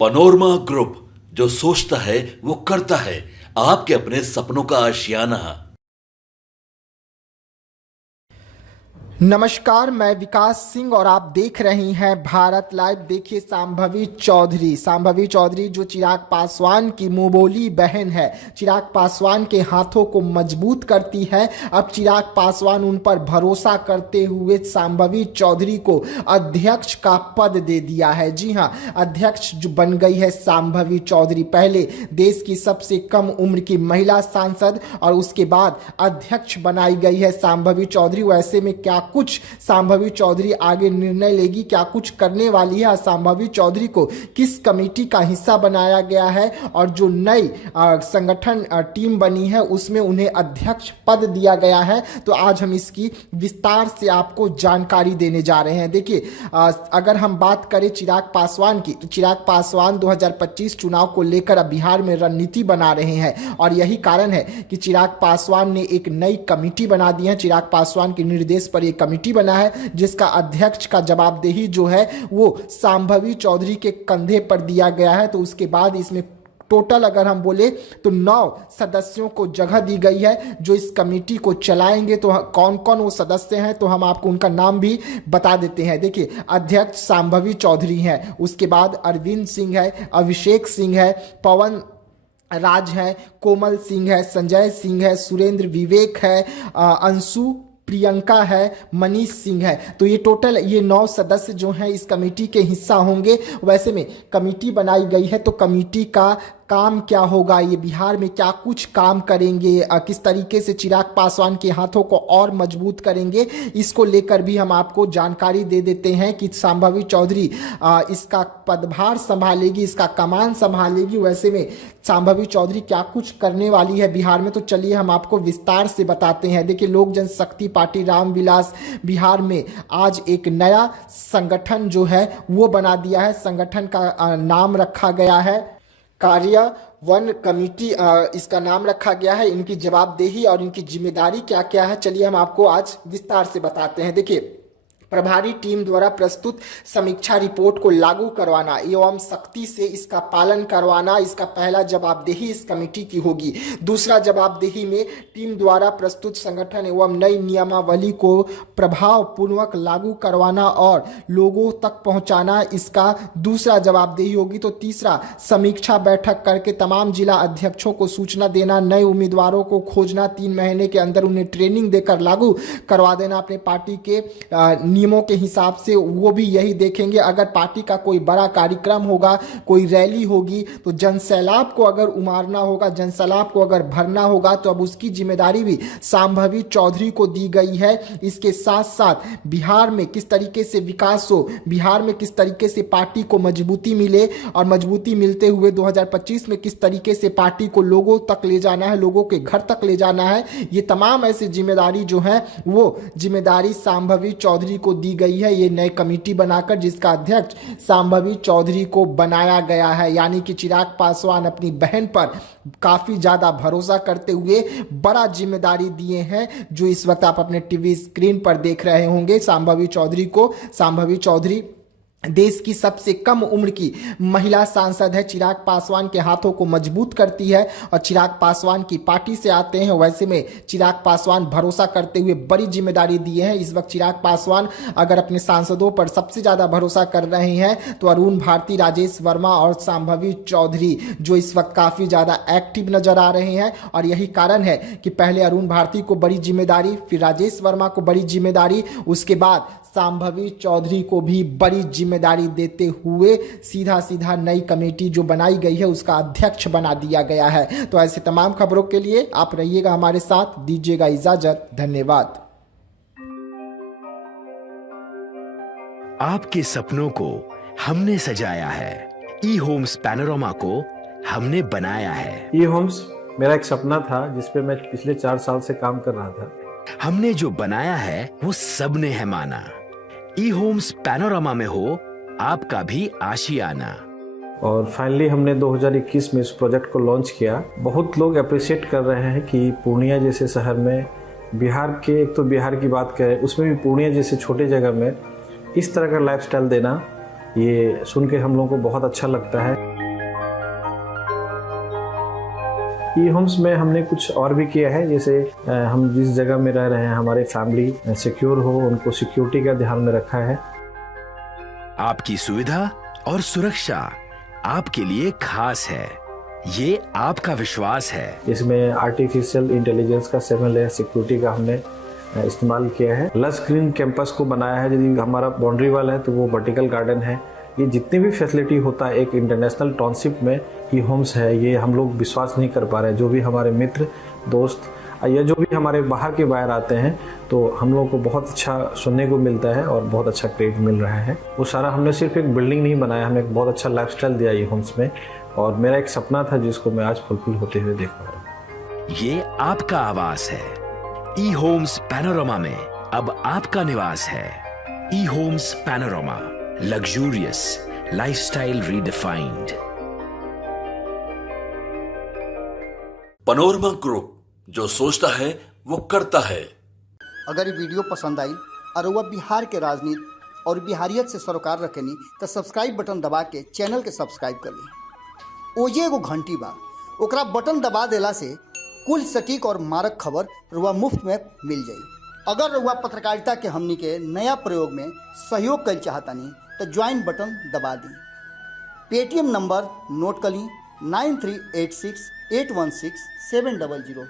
Panorama group, जो सोचता है वो करता है। आपके अपने सपनों का आशियाना। नमस्कार, मैं विकास सिंह और आप देख रहे हैं भारत लाइव। देखिए सांभवी चौधरी जो चिराग पासवान की मुंहबोली बहन है, चिराग पासवान के हाथों को मजबूत करती है। अब चिराग पासवान उन पर भरोसा करते हुए सांभवी चौधरी को अध्यक्ष का पद दे दिया है। जी हां, अध्यक्ष जो बन गई है सांभवी चौधरी, पहले देश की सबसे कम उम्र की महिला सांसद और उसके बाद अध्यक्ष बनाई गई है सांभवी चौधरी। वैसे में क्या कुछ सांभवी चौधरी आगे निर्णय लेगी, क्या कुछ करने वाली है, सांभवी चौधरी को किस कमेटी का हिस्सा बनाया गया है और जो नई संगठन टीम बनी है उसमें उन्हें अध्यक्ष पद दिया गया है, तो आज हम इसकी विस्तार से आपको जानकारी देने जा रहे हैं। देखिए, अगर हम बात करें चिराग पासवान की, तो चिराग पासवान 2025 चुनाव को लेकर अब बिहार में रणनीति बना रहे हैं और यही कारण है कि चिराग पासवान ने एक नई कमेटी बना दी है। चिराग पासवान के निर्देश पर एक कमेटी बना है जिसका अध्यक्ष का जवाबदेही जो है वो सांभवी चौधरी के कंधे पर दिया गया है। तो उसके बाद इसमें टोटल अगर हम बोले तो 9 सदस्यों को जगह दी गई है जो इस कमेटी को चलाएंगे। तो कौन कौन वो सदस्य हैं तो हम आपको उनका नाम भी बता देते हैं। देखिए, अध्यक्ष सांभवी चौधरी हैं, उसके बाद अरविंद सिंह है, अभिषेक सिंह है, पवन राज है, कोमल सिंह है, संजय सिंह है, सुरेंद्र विवेक है, अंशु प्रियंका है, मनीष सिंह है। तो ये टोटल 9 सदस्य जो हैं इस कमेटी के हिस्सा होंगे। वैसे में कमेटी बनाई गई है तो कमेटी का काम क्या होगा, ये बिहार में क्या कुछ काम करेंगे, किस तरीके से चिराग पासवान के हाथों को और मजबूत करेंगे, इसको लेकर भी हम आपको जानकारी दे देते हैं कि सांभवी चौधरी इसका पदभार संभालेगी, इसका कमान संभालेगी। वैसे में सांभवी चौधरी क्या कुछ करने वाली है बिहार में, तो चलिए हम आपको विस्तार से बताते हैं। देखिए, लोक जनशक्ति पार्टी रामविलास बिहार में आज एक नया संगठन जो है वो बना दिया है। संगठन का नाम रखा गया है कार्यान्वयन कमेटी, इसका नाम रखा गया है। इनकी जवाबदेही और इनकी जिम्मेदारी क्या क्या है, चलिए हम आपको आज विस्तार से बताते हैं। देखिए, प्रभारी टीम द्वारा प्रस्तुत समीक्षा रिपोर्ट को लागू करवाना एवं सख्ती से इसका पालन करवाना, इसका पहला जवाबदेही इस कमेटी की होगी। दूसरा जवाबदेही में टीम द्वारा प्रस्तुत संगठन एवं नई नियमावली को प्रभाव पूर्वक लागू करवाना और लोगों तक पहुंचाना, इसका दूसरा जवाबदेही होगी। तो तीसरा, समीक्षा बैठक करके तमाम जिला अध्यक्षों को सूचना देना, नए उम्मीदवारों को खोजना, 3 महीने के अंदर उन्हें ट्रेनिंग देकर लागू करवा देना अपने पार्टी के नियमों के हिसाब से। वो भी यही देखेंगे, अगर पार्टी का कोई बड़ा कार्यक्रम होगा, कोई रैली होगी, तो जनसैलाब को अगर उमारना होगा, जनसैलाब को अगर भरना होगा, तो अब उसकी जिम्मेदारी भी सांभवी चौधरी को दी गई है। इसके साथ साथ बिहार में किस तरीके से विकास हो, बिहार में किस तरीके से पार्टी को मजबूती मिले और मजबूती मिलते हुए 2025 में किस तरीके से पार्टी को लोगों तक ले जाना है, लोगों के घर तक ले जाना है, ये तमाम ऐसी जिम्मेदारी जो है वो जिम्मेदारी सांभवी चौधरी को दी गई है। ये नई कमेटी बनाकर जिसका अध्यक्ष सांभवी चौधरी को बनाया गया है। यानी कि चिराग पासवान अपनी बहन पर काफी ज्यादा भरोसा करते हुए बड़ा जिम्मेदारी दिए हैं, जो इस वक्त आप अपने टीवी स्क्रीन पर देख रहे होंगे। सांभवी चौधरी देश की सबसे कम उम्र की महिला सांसद है, चिराग पासवान के हाथों को मजबूत करती है और चिराग पासवान की पार्टी से आते हैं। वैसे में चिराग पासवान भरोसा करते हुए बड़ी जिम्मेदारी दिए हैं। इस वक्त चिराग पासवान अगर अपने सांसदों पर सबसे ज्यादा भरोसा कर रहे हैं तो अरुण भारती, राजेश वर्मा और सांभवी चौधरी, जो इस वक्त काफी ज्यादा एक्टिव नजर आ रहे हैं। और यही कारण है कि पहले अरुण भारती को बड़ी जिम्मेदारी, फिर राजेश वर्मा को बड़ी जिम्मेदारी, उसके बाद सांभवी चौधरी को भी बड़ी जिम्मेदारी देते हुए सीधा नई कमेटी जो बनाई गई है उसका अध्यक्ष बना दिया गया है। तो ऐसे तमाम खबरों के लिए आप रहिएगा हमारे साथ, दीजिएगा इजाजत, धन्यवाद। आपके सपनों को हमने सजाया है, ई होम्स पैनोरमा को हमने बनाया है। ई होम्स मेरा एक सपना था जिसपे मैं पिछले 4 साल से काम कर रहा था। हमने जो बनाया है वो सबने है माना। ई होम्स पैनोरमा में हो आपका भी आशियाना। और फाइनली हमने 2021 में इस प्रोजेक्ट को लॉन्च किया। बहुत लोग अप्रिशिएट कर रहे हैं कि पूर्णिया जैसे शहर में, बिहार के, एक तो बिहार की बात करें उसमें भी पूर्णिया जैसे छोटे जगह में इस तरह का लाइफस्टाइल देना ये सुन के हम लोगों को बहुत अच्छा लगता है। ई होम्स में हमने कुछ और भी किया है, जैसे हम जिस जगह में रह रहे हैं हमारे फैमिली सिक्योर हो, उनको सिक्योरिटी का ध्यान में रखा है। आपकी सुविधा और सुरक्षा आपके लिए खास है, ये आपका विश्वास है। इसमें आर्टिफिशियल इंटेलिजेंस का 7 लेयर सिक्योरिटी का हमने इस्तेमाल किया है। लस ग्रीन कैंपस को बनाया है, यदि हमारा बाउंड्री वाल है तो वो वर्टिकल गार्डन है। ये जितनी भी फैसिलिटी होता है एक इंटरनेशनल टाउनशिप में ई होम्स है, ये हम लोग विश्वास नहीं कर पा रहे हैं। जो भी हमारे मित्र दोस्त या जो भी हमारे बाहर के बाहर आते हैं तो हम लोगों को बहुत अच्छा सुनने को मिलता है और बहुत अच्छा क्रेडिट मिल रहा है। वो सारा हमने सिर्फ एक बिल्डिंग नहीं बनाया, हमें एक बहुत अच्छा लाइफस्टाइल दिया ई होम्स में, और मेरा एक सपना था जिसको मैं आज फुलफिल होते हुए देख पा रहा हूँ। ये आपका आवास है। ई होम्स पैनोरामा में अब आपका निवास है। E homes Panorama, luxurious lifestyle redefined. Panorama group, जो सोचता है वो करता है। अगर ये वीडियो पसंद आई और वह बिहार के राजनीति और बिहारियत से सरोकार रखेनी तो सब्सक्राइब बटन दबा के चैनल के सब्सक्राइब कर ली। ओजे एगो घंटी बा, ओकरा बटन दबा देला से कुल सटीक और मारक खबर रुआ मुफ्त में मिल जाई। अगर रुआ पत्रकारिता के हमनी के नया प्रयोग में सहयोग कर चाहतानी तो ज्वाइन बटन दबा दी। पेटीएम नंबर नोट कर ली 9386816700।